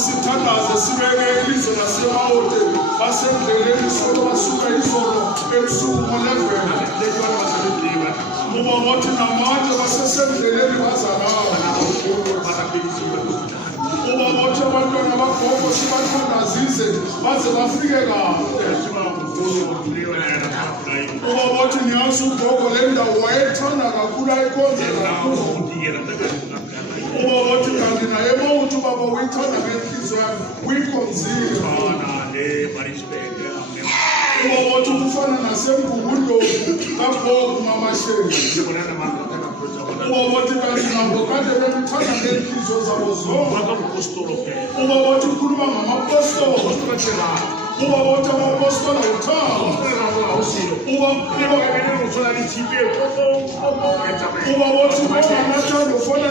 sithandaze sibeke ilizwe lasemawoteni basendleleni solo basuka izolo ebusuku ngo-11 uba ngothi namanje basesendleleni bazalawa uba ngothi abantwana bagogo sibathandazise baze bafike kahle uba ngothi niyazi ugogo le ndawo wayethanda kakhulu ayikhonze kakhulu uba ngothi kanti naye mawuthi ubaba uyithanda ngenhliziyo yakho uyikhonzile uba ngothi ukufana nasembungundlovu kagogo uMamashele uba ngothi kanti nabo kade bemthanda ngenhliziyo zabo zonke uba ngothi ukhuluma ngamapostoli uba ngothi amapostola uthando uba ngothi bonganathando ufana